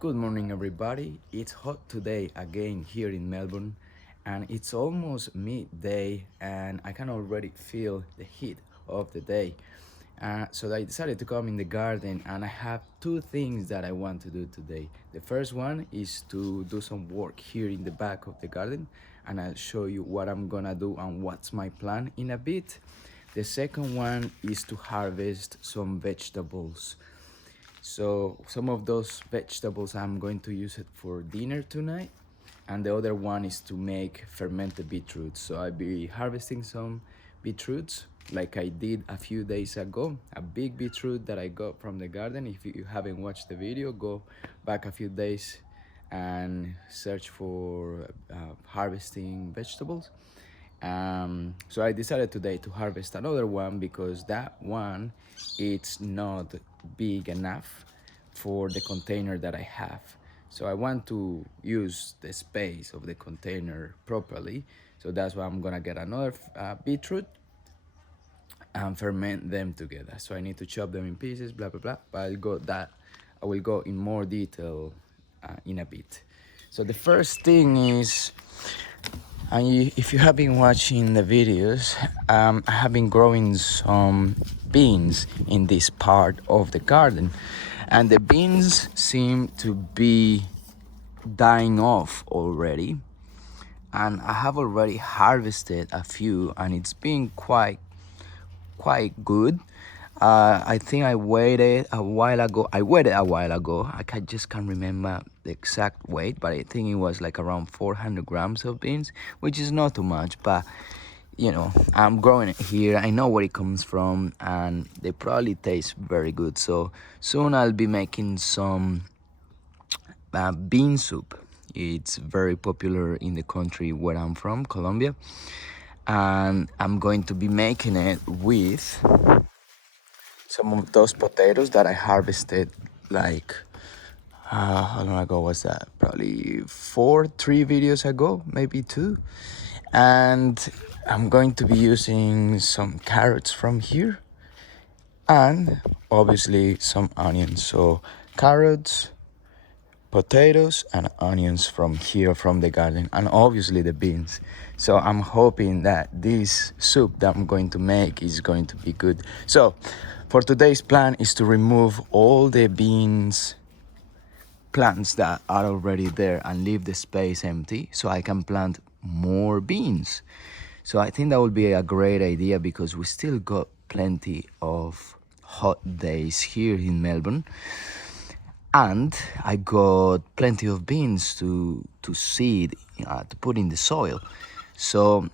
Good morning, everybody. It's hot today again here in Melbourne, and it's almost midday, and I can already feel the heat of the day. So I decided to come in the garden, and I have two things that I want to do today. The first one is to do some work here in the back of the garden, and I'll show you what I'm gonna do and what's my plan in a bit. The second one is to harvest some vegetables. So some of those vegetables I'm going to use it for dinner tonight, and the other one is to make fermented beetroots. So I'll be harvesting some beetroots like I did a few days ago, a big beetroot that I got from the garden. If you haven't watched the video, go back a few days and search for harvesting vegetables. So I decided today to harvest another one because that one it's not big enough for the container that I have. So I want to use the space of the container properly. So that's why I'm gonna get another beetroot and ferment them together. So I need to chop them in pieces, blah blah blah. But I will go in more detail in a bit. So the first thing is, if you have been watching the videos, I have been growing some beans in this part of the garden, and the beans seem to be dying off already. And I have already harvested a few, and it's been quite good. I think I waited a while ago. Just can't remember the exact weight, but I think it was like around 400 grams of beans, which is not too much. But I'm growing it here. I know where it comes from, and they probably taste very good. So soon I'll be making some bean soup. It's very popular in the country where I'm from, Colombia, and I'm going to be making it with some of those potatoes that I harvested like how long ago was that? Probably 3 videos ago, maybe 2. And I'm going to be using some carrots from here and obviously some onions. So carrots, potatoes and onions from here from the garden, and obviously the beans. So I'm hoping that this soup that I'm going to make is going to be good. So for today's plan is to remove all the beans plants that are already there and leave the space empty so I can plant more beans. So I think that would be a great idea because we still got plenty of hot days here in Melbourne, and I got plenty of beans to seed, to put in the soil. So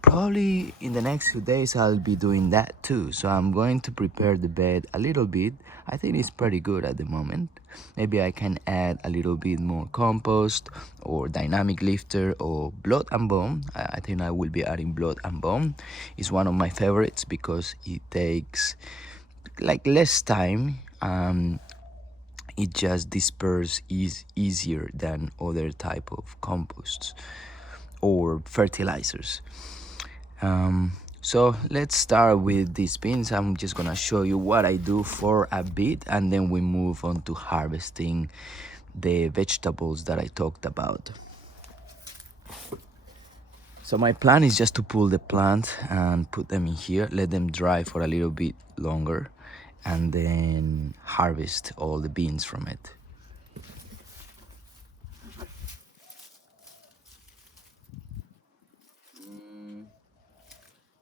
probably in the next few days I'll be doing that too. So I'm going to prepare the bed a little bit. I think it's pretty good at the moment. Maybe I can add a little bit more compost or dynamic lifter or blood and bone. I think I will be adding blood and bone. It's one of my favorites because it takes like less time. It just disperses easier than other type of composts or fertilizers. So let's start with these beans. I'm just gonna show you what I do for a bit, and then we move on to harvesting the vegetables that I talked about. So my plan is just to pull the plant and put them in here, let them dry for a little bit longer, and then harvest all the beans from it.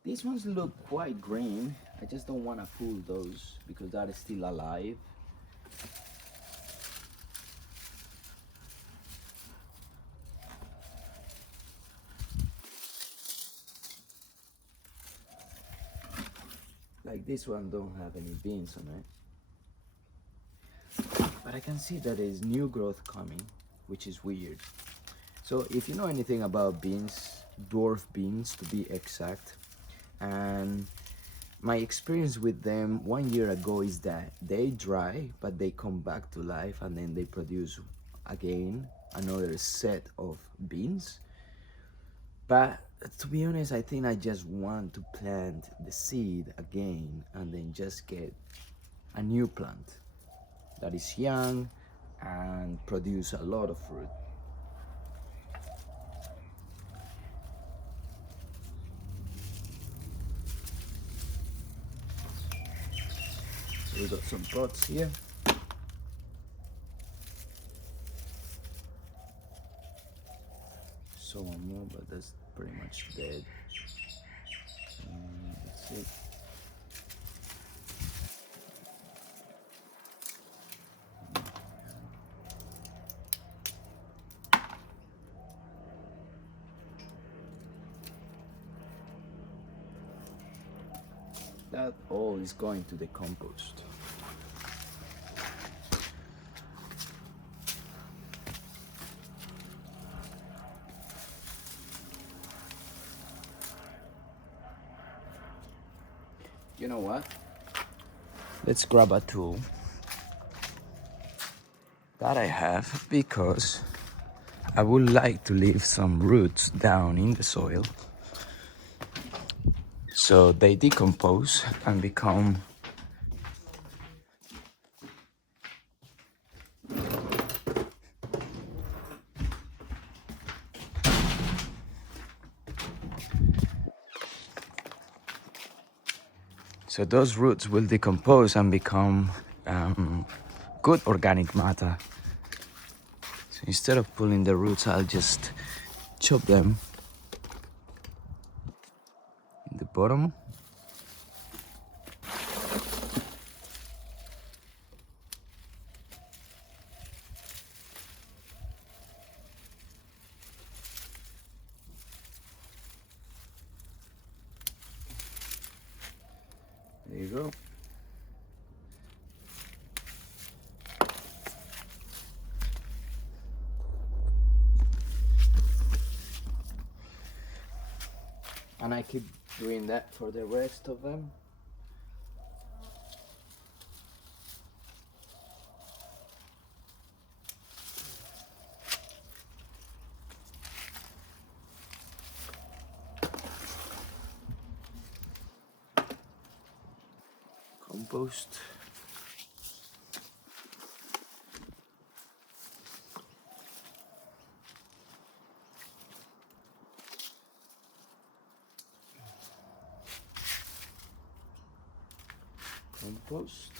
These ones look quite green. I just don't want to pull those because that is still alive. Like this one don't have any beans on it. But I can see that there is new growth coming, which is weird. So if you know anything about beans, dwarf beans to be exact, and my experience with them 1 year ago is that they dry, but they come back to life and then they produce again another set of beans. But to be honest, I think I just want to plant the seed again and then just get a new plant that is young and produce a lot of fruit. So we got some pots here. So one more, but that's pretty much dead. Let's see. That all is going to the compost. You know what? Let's grab a tool that I have because I would like to leave some roots down in the soil so they decompose and become so those roots will decompose and become good organic matter. So instead of pulling the roots, I'll just chop them in the bottom. There you go. And I keep doing that for the rest of them. Compost. Compost.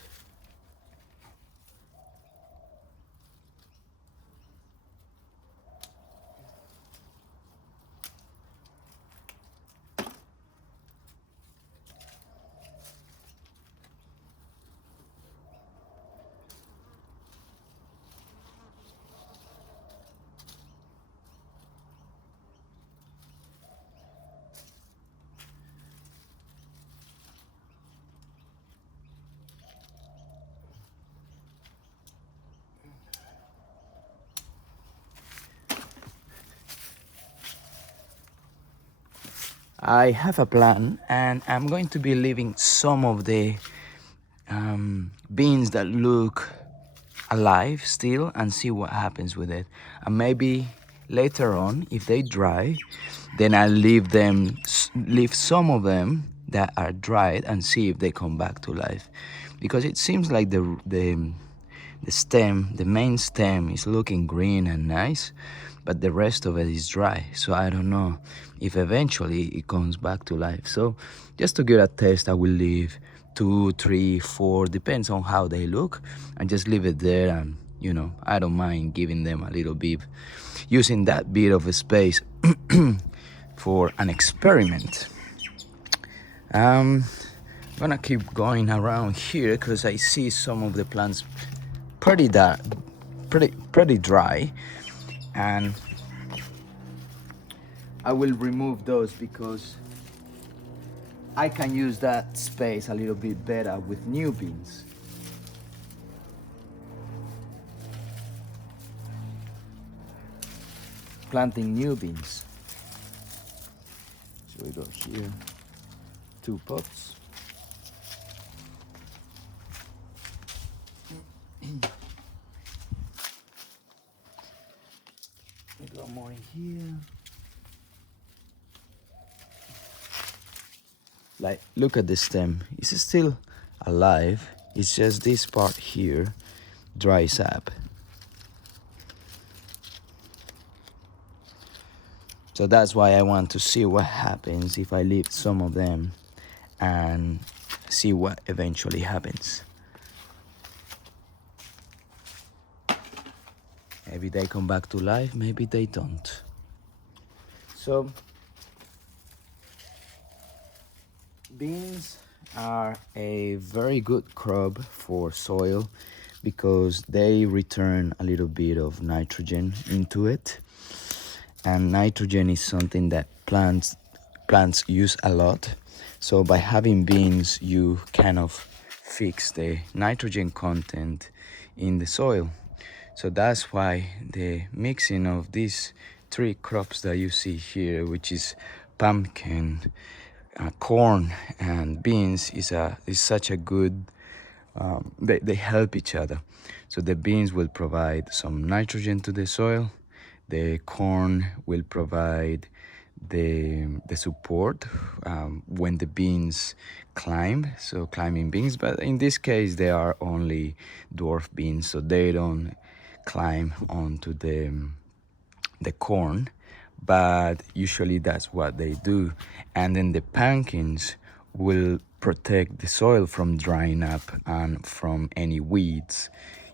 I have a plan, and I'm going to be leaving some of the beans that look alive still and see what happens with it. And maybe later on, if they dry, then I'll leave some of them that are dried and see if they come back to life. Because it seems like the main stem is looking green and nice, but the rest of it is dry. So I don't know if eventually it comes back to life. So just to get a taste, I will leave 2, 3, 4, depends on how they look, and just leave it there. And I don't mind giving them a little bit, using that bit of a space for an experiment. I'm gonna keep going around here because I see some of the plants pretty dry, and I will remove those because I can use that space a little bit better with new beans. Planting new beans. So we got here 2 pots. We got more in here. Like, look at the stem. It's still alive. It's just this part here dries up. So that's why I want to see what happens if I leave some of them and see what eventually happens. Maybe they come back to life, maybe they don't. So beans are a very good crop for soil because they return a little bit of nitrogen into it, and nitrogen is something that plants use a lot. So by having beans, you kind of fix the nitrogen content in the soil. So that's why the mixing of these three crops that you see here, which is pumpkin, corn, and beans, is such a good. They help each other. So the beans will provide some nitrogen to the soil. The corn will provide the support when the beans climb, so climbing beans. But in this case, they are only dwarf beans, so they don't climb onto the corn, but usually that's what they do. And then the pumpkins will protect the soil from drying up and from any weeds.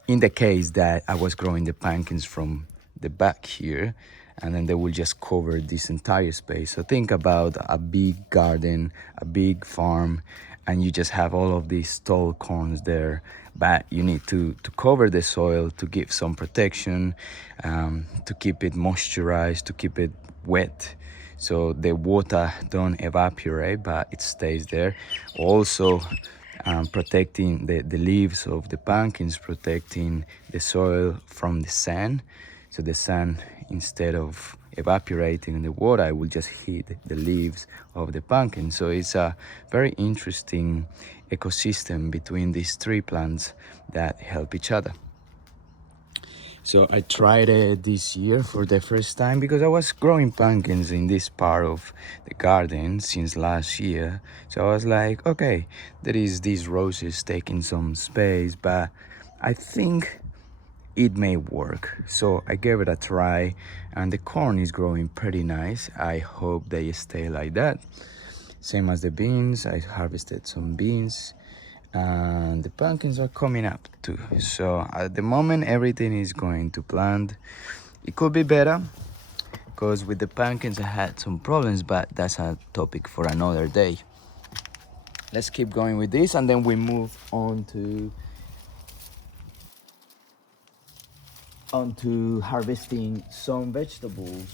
In the case that I was growing the pumpkins from the back here, and then they will just cover this entire space. So think about a big garden, a big farm, and you just have all of these tall corns there, but you need to cover the soil to give some protection, to keep it moisturized, to keep it wet, so the water don't evaporate but it stays there. Also protecting the leaves of the pumpkins, protecting the soil from the sun. So the sun, instead of evaporating in the water, it will just hit the leaves of the pumpkin. So it's a very interesting ecosystem between these three plants that help each other. So I tried it this year for the first time because I was growing pumpkins in this part of the garden since last year. So I was like, okay, there is these roses taking some space, but I think it may work. So I gave it a try, and the corn is growing pretty nice. I hope they stay like that. Same as the beans, I harvested some beans, and the pumpkins are coming up too. So at the moment, everything is going to plan. It could be better because with the pumpkins I had some problems, but that's a topic for another day. Let's keep going with this, and then we move on to harvesting some vegetables.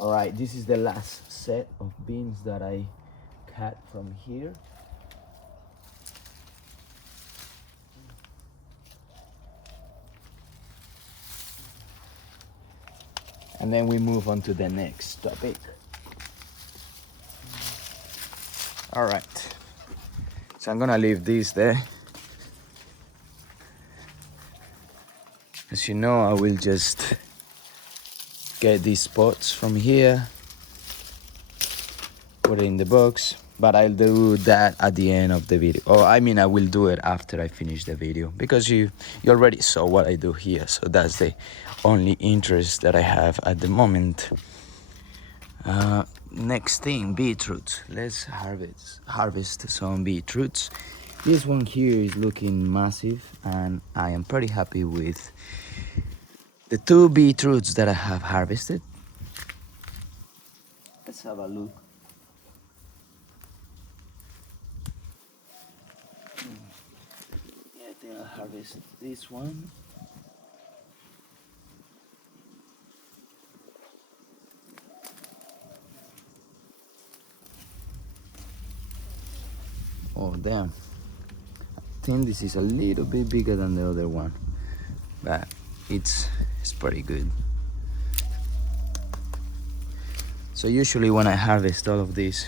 All right, this is the last set of beans that I cut from here. And then we move on to the next topic. All right, so I'm gonna leave this there. As you know, I will just get these spots from here, put it in the box, but I'll do that at the end of the video. Or I mean, I will do it after I finish the video, because you already saw what I do here, so that's the only interest that I have at the moment. Next thing, beetroots. Let's harvest some beetroots. This one here is looking massive, and I am pretty happy with the 2 beetroots that I have harvested. Let's have a look. Yeah, I think I'll harvest this one. Oh damn, I think this is a little bit bigger than the other one, but it's pretty good. So usually when I harvest all of this,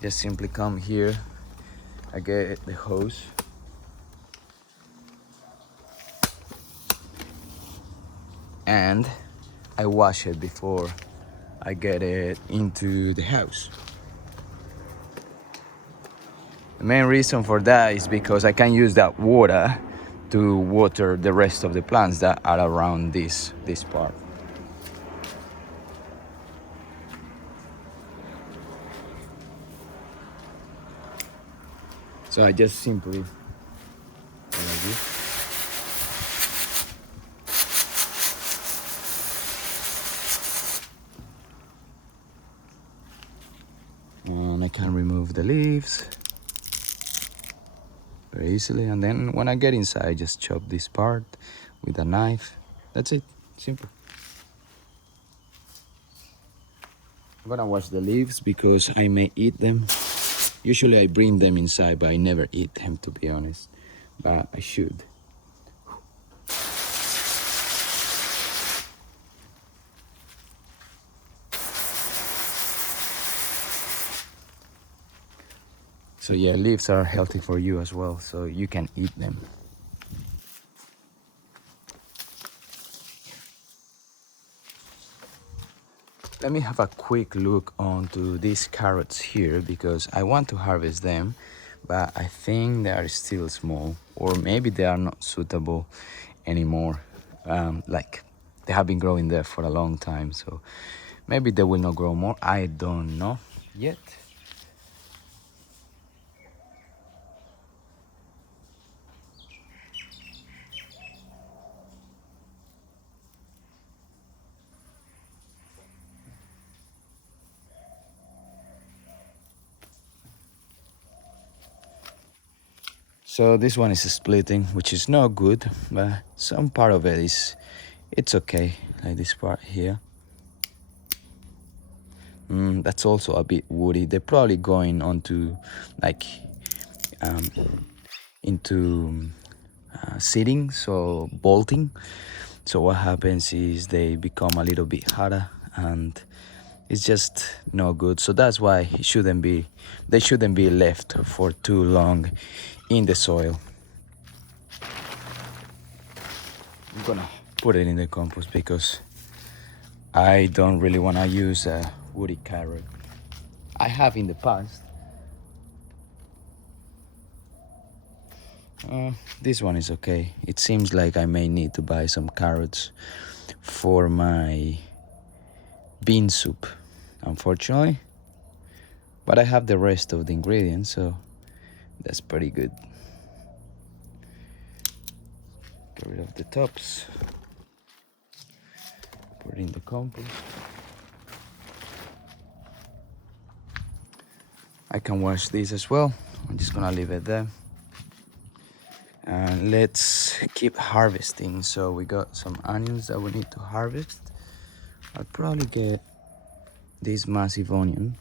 just simply come here, I get the hose, and I wash it before I get it into the house. The main reason for that is because I can use that water to water the rest of the plants that are around this part. So I just simply go like this. And I can remove the leaves very easily. And then when I get inside, I just chop this part with a knife. That's it, simple. I'm gonna wash the leaves because I may eat them. Usually I bring them inside, but I never eat them, to be honest. But I should. So yeah, leaves are healthy for you as well, so you can eat them. Let me have a quick look onto these carrots here because I want to harvest them, but I think they are still small, or maybe they are not suitable anymore. Like they have been growing there for a long time, so maybe they will not grow more. I don't know yet. So this one is splitting, which is not good, but some part of it it's okay, like this part here. That's also a bit woody. They're probably going onto like um, into seating, so bolting. So what happens is they become a little bit harder and it's just no good. So that's why they shouldn't be left for too long in the soil. I'm gonna put it in the compost because I don't really want to use a woody carrot. I have in the past. This one is okay. It seems like I may need to buy some carrots for my bean soup, unfortunately. But I have the rest of the ingredients, so that's pretty good. Get rid of the tops. Put it in the compost. I can wash these as well. I'm just gonna leave it there. And let's keep harvesting. So we got some onions that we need to harvest. I'll probably get this massive onion.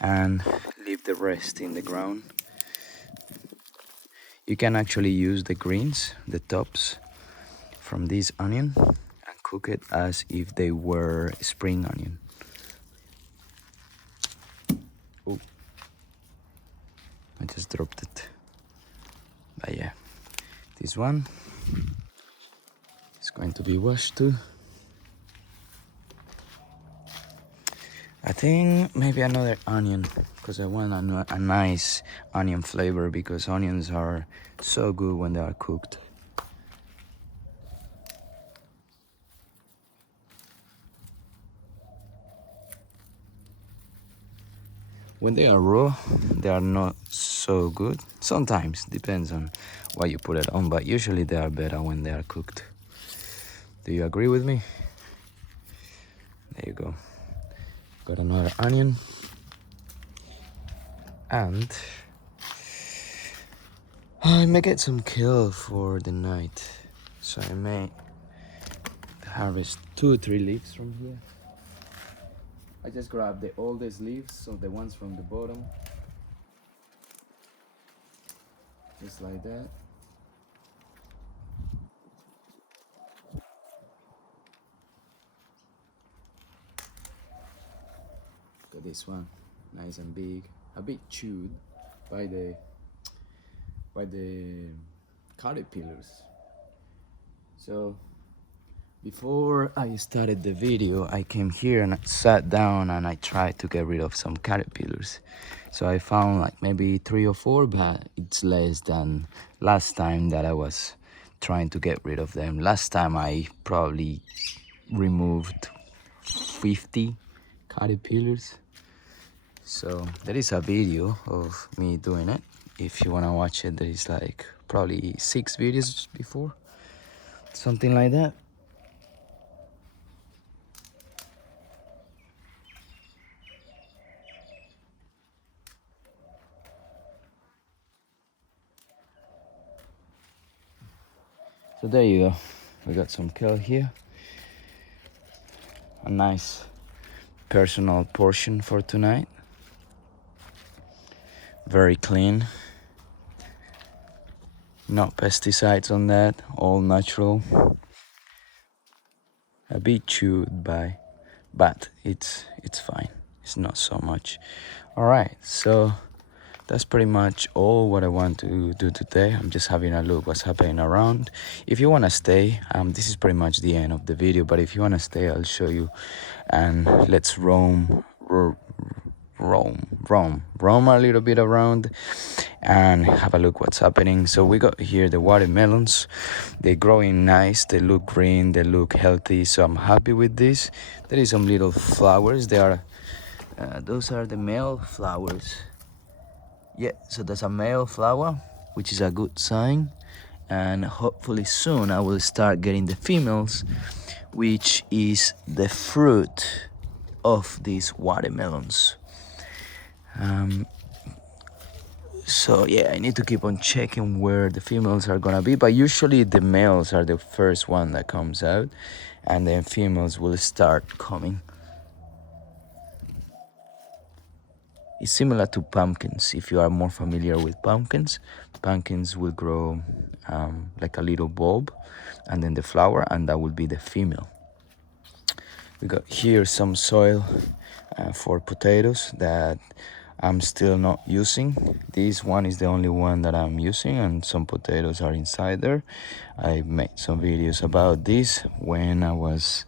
And leave the rest in the ground. You can actually use the greens, the tops from this onion and cook it as if they were spring onion. Oh, I just dropped it. But yeah, this one is going to be washed too. I think maybe another onion because I want a nice onion flavor because onions are so good when they are cooked. When they are raw, they are not so good. Sometimes, depends on what you put it on, but usually they are better when they are cooked. Do you agree with me? There you go. Got another onion. And I may get some kale for the night. So I may harvest 2 or 3 leaves from here. I just grab the oldest leaves, so the ones from the bottom. Just like that. Got this one, nice and big. A bit chewed by by the caterpillars. So before I started the video, I came here and I sat down and I tried to get rid of some caterpillars. So I found like maybe 3 or 4, but it's less than last time that I was trying to get rid of them. Last time I probably removed 50 caterpillars. So there is a video of me doing it. If you wanna watch it, there is like probably 6 videos before, something like that. So there you go. We got some kale here. A nice personal portion for tonight. Very clean. No pesticides on that. All natural. A bit chewed by, but it's fine. It's not so much. All right. So that's pretty much all what I want to do today. I'm just having a look what's happening around. If you want to stay, this is pretty much the end of the video, but if you want to stay, I'll show you, and let's roam a little bit around and have a look what's happening. So we got here the watermelons. They're growing nice, they look green, they look healthy, so I'm happy with this. There is some little flowers. They are those are the male flowers. Yeah, so there's a male flower, which is a good sign, and hopefully soon I will start getting the females, which is the fruit of these watermelons. So yeah, I need to keep on checking where the females are gonna be, but usually the males are the first one that comes out, and then females will start coming. It's similar to pumpkins. If you are more familiar with pumpkins, pumpkins will grow like a little bulb, and then the flower, and that will be the female. We got here some soil for potatoes that I'm still not using. This one is the only one that I'm using, and some potatoes are inside there. I made some videos about this when I was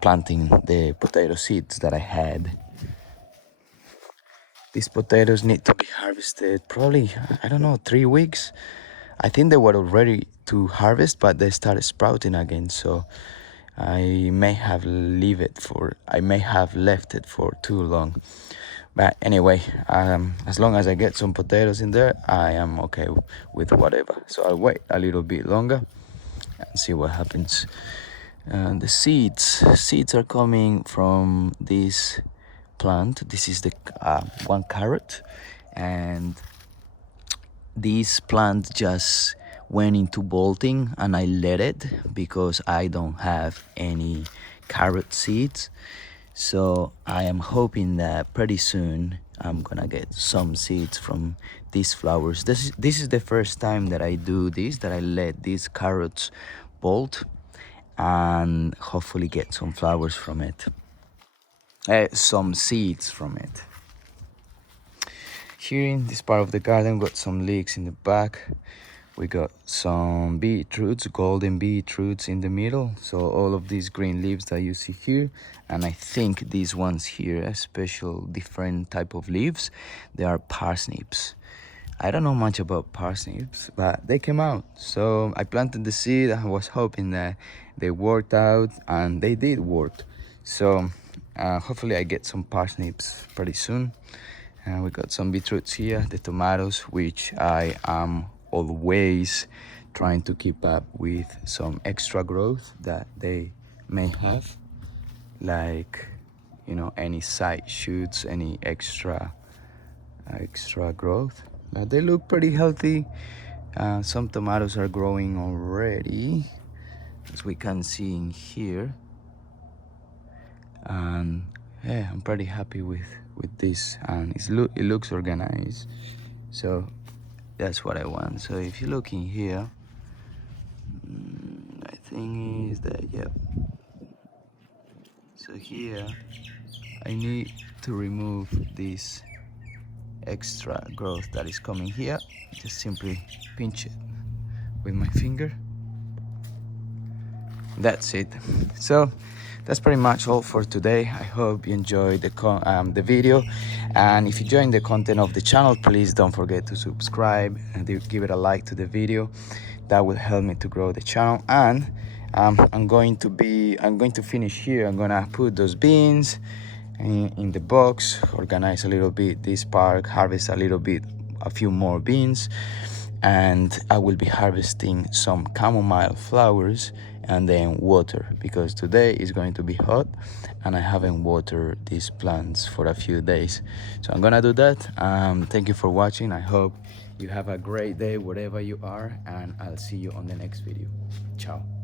planting the potato seeds that I had. These potatoes need to be harvested probably, I don't know, 3 weeks. I think they were already to harvest, but they started sprouting again. So I may have left it for too long. But anyway, as long as I get some potatoes in there, I am okay with whatever. So I'll wait a little bit longer and see what happens. The seeds are coming from this plant. This is the one carrot, and this plant just went into bolting, and I let it because I don't have any carrot seeds. So I am hoping that pretty soon I'm gonna get some seeds from these flowers. This is the first time that I do this, that I let these carrots bolt and hopefully get some flowers from it. Some seeds from it. Here in this part of the garden, got some leeks in the back. We got some beetroots, golden beetroots in the middle. So all of these green leaves that you see here, and I think these ones here, a special different type of leaves, they are parsnips. I don't know much about parsnips, but they came out. So I planted the seed. I was hoping that they worked out, and they did work. So hopefully I get some parsnips pretty soon. We got some beetroots here, the tomatoes, which I am always trying to keep up with some extra growth that they may have, like, you know, any side shoots, any extra growth. They look pretty healthy. Some tomatoes are growing already, as we can see in here, and yeah, I'm pretty happy with this, and it looks organized. So that's what I want. So if you look in here, I think is that, yep. So here I need to remove this extra growth that is coming here. Just simply pinch it with my finger. That's it. So that's pretty much all for today. I hope you enjoyed the video, and if you enjoyed the content of the channel, please don't forget to subscribe and give it a like to the video. That will help me to grow the channel. And I'm going to finish here. I'm gonna put those beans in the box, organize a little bit this park, harvest a few more beans, and I will be harvesting some chamomile flowers and then water, because today is going to be hot and I haven't watered these plants for a few days. So I'm gonna do that. Thank you for watching. I hope you have a great day wherever you are, and I'll see you on the next video. Ciao.